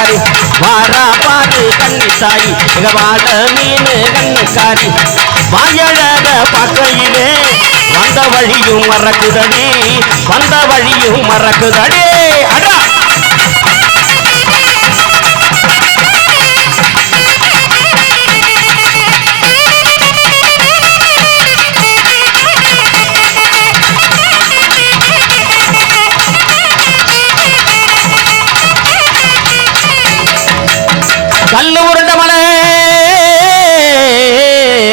கண்ணுக்காரி வாரா பாரு கண்ணித்தாயி எங்க வாழ மீன் கண்ணுக்காரி வாயழக பக்கையிலே வந்த வழியும் மறக்குதடி வந்த வழியும் மறக்குதடி அடா கல்லு உருண்ட மலை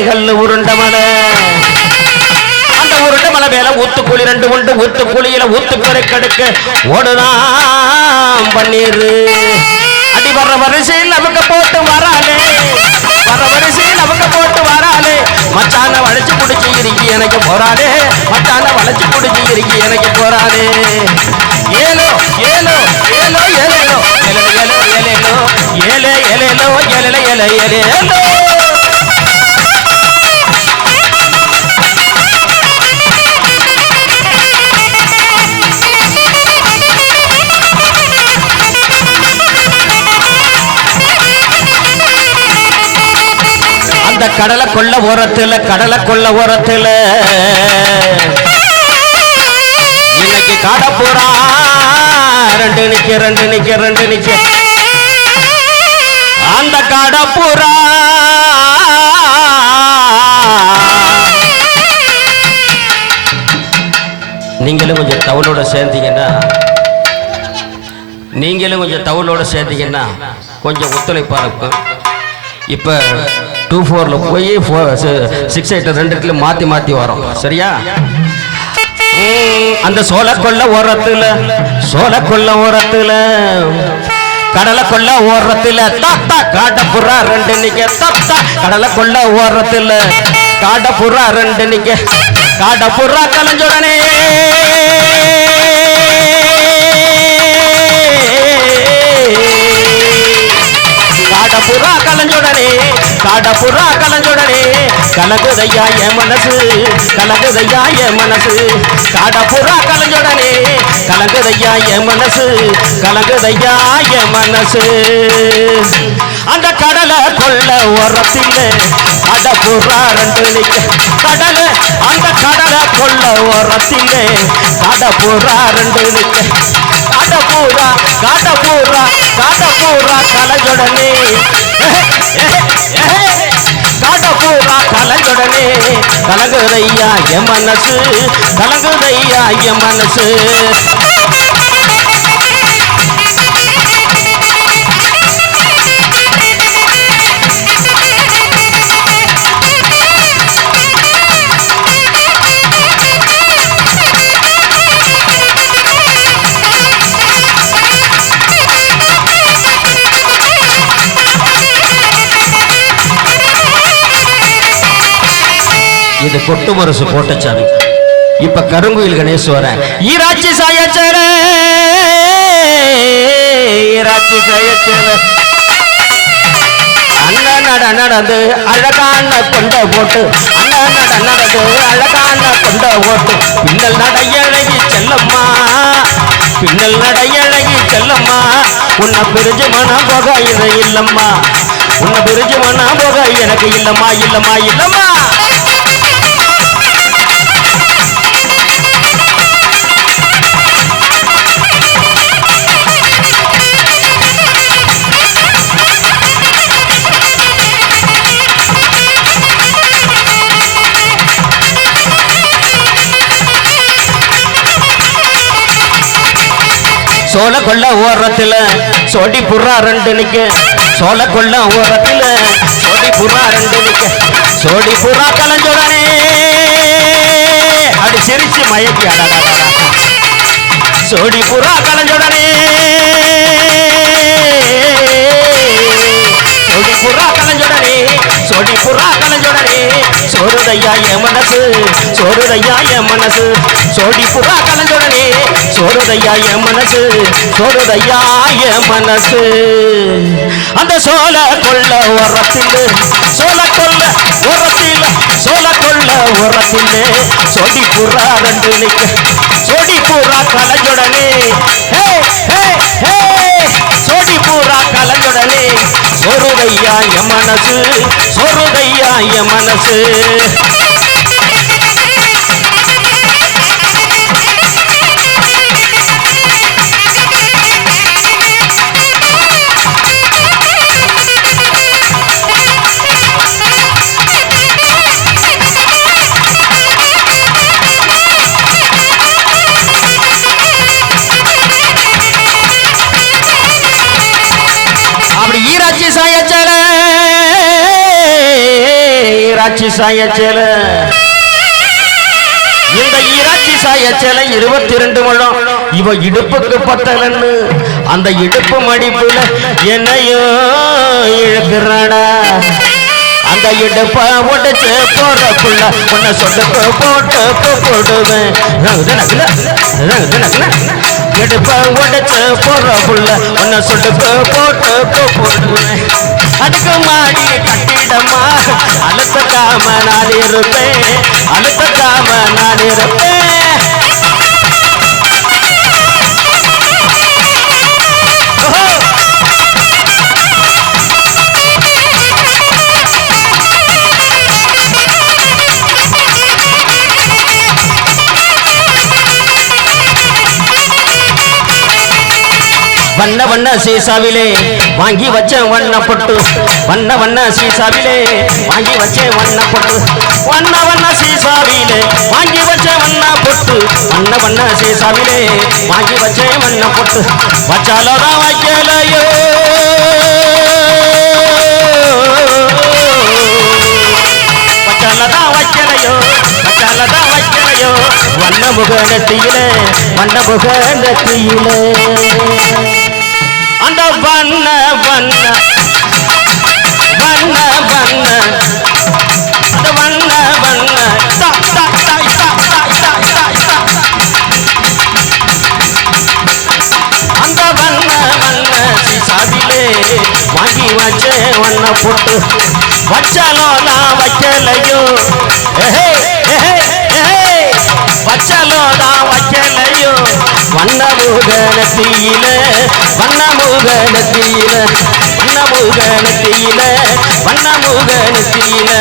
கல்லு உருண்ட மலை அந்த உருண்ட மலை மேல ஊத்துக்குழி ரெண்டு உண்டு ஊத்துக்குழியில ஊத்துக்குறை கடுக்க ஓடுதான் பன்னீர் அடி வர்ற வரிசையில் அவங்க போட்டு வராலே வர்ற வரிசையில் அவங்க போட்டு வராலே மச்சான வளைச்சு குடிச்சு இருக்கி எனக்கு போறாளே மச்சான வளைச்சு குடிச்சு இருக்கி எனக்கு போறாளே ஏலோ ஏலோ ஏலோ ஏலேலோ ஏலேலோ ஏலேலோ ஏலே ஏலேலோ ஏலே ஏலே ஏலேலோ அந்த கடலை கொள்ள ஓரத்துல இன்னைக்கு காடப்புறா ரெண்டு நிக்க அந்த காடப்புறா நீங்களும் கொஞ்சம் தவளோட சேர்ந்தீங்கன்னா கொஞ்சம் ஒத்துழைப்பா இருக்கும். இப்ப 2-4 போய் 6-8 2 மாத்தி வரும் சரியா. அந்த சோழ கொள்ள ஓரத்துல கடலை கொள்ள ஓரத்துல தாத்தா காடப்புறா ரெண்டு நிக்க தாத்தா கடலை கொள்ள ஓரத்துல காடப்புறா ரெண்டு நிக்க காடப்புறா கலஞ்சுடனே காடப்புறா கலஞ்சுடனே கலங்குதையா என் மனசு காடப்புறா கலஞ்சுடனே கலங்குதையா என் மனசு அந்த கடலை கொள்ள ஓரத்தில் காடப்புறா ரெண்டு நிக்க அந்த கடலை கொள்ள ஓரத்தில் காடப்புறா ரெண்டு நிக்க காடப்புறா கலஞ்சுடனே காடப்புறா கலஞ்சுடனே கலங்குதையா என் மனசு இது கொட்டு மரசு போட்டச்சாமி. இப்ப கருங்குயில் கணேஸ்வரன் ஈராட்சி சாயச்சர அண்ணன் நடந்து அழகான கொண்ட போட்டு பின்னல் நடையழகி செல்லம்மா உன்னை பிரிஞ்சு மனம் போக இது இல்லம்மா எனக்கு இல்லம்மா சோழ கொள்ள ஓரத்துல சோடி புறா ரெண்டு நிக்க சோடி புறா கலஞ்சுடனே அடி சிரிச்சு மயக்கி சோடி புறா கலஞ்சுடனே சோறுதையா என் மனசு சோடி புறா கலஞ்சுடனே சோறுதையா என் மனசு அந்த சோழ கொள்ள ஓரத்தில் சோடி புறா ரெண்டு நிக்க சோடி புறா கலஞ்சுடனே சோடி புறா எனக்கு சொருதையா என் மனசு ஈராட்சி சாயச்சேல இந்த ஈராட்சி சாயச்சேல 22 முழம் இவ இடுப்புக்கு பத்தலன்னு அந்த இடுப்பு மடிப்புல என்னையோ இழுக்கிறாடா அந்த இடுப்ப உடைச்சு போறக்குள்ள உன்னை சொடுக்கு போட்டு போடுவேன் இடுப்ப உடைச்சு போறக்குள்ள உன்னை சொடுக்கு போட்டு போடுவேன் அதுக்கு மாடி கட்டிடமா அழுத்தக்காம நான் இருப்பேன் அழுத்தக்காம நான் இருப்பேன் வண்ண வண்ண சீசாவிலே வாங்கி வச்ச வண்ண பொட்டு வண்ண வண்ண சீசாவிலே வாங்கி வச்ச வண்ண பொட்டு வண்ண வண்ண சீசாவிலே வாங்கி வச்ச வண்ண பொட்டு வண்ண வண்ண சீசாவிலே வாங்கி வச்ச வண்ண பொட்டு வச்சாலதான் வைக்கலையோ வச்சாலதான் வைக்கலையோ வச்சாலதான் வைக்கலையோ வண்ண முகத்திலே வண்ண முகத்திலே அந்த வண்ண வண்ண வண்ண வண்ண அந்த வண்ண வண்ண அந்த வண்ண வண்ண சீசாவிலே வாங்கி வச்ச வண்ண போட்டு வச்சாலும் நான் வைக்கலையோ வச்சாலும் நான் வைக்கலையோ வண்ணமுகனத்தியில வண்ணமுகனத்தியில வண்ணமுகனத்தியில வண்ணமுகனத்தியில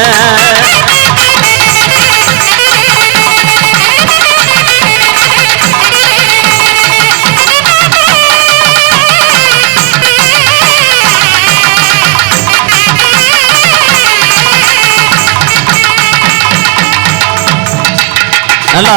நல்லா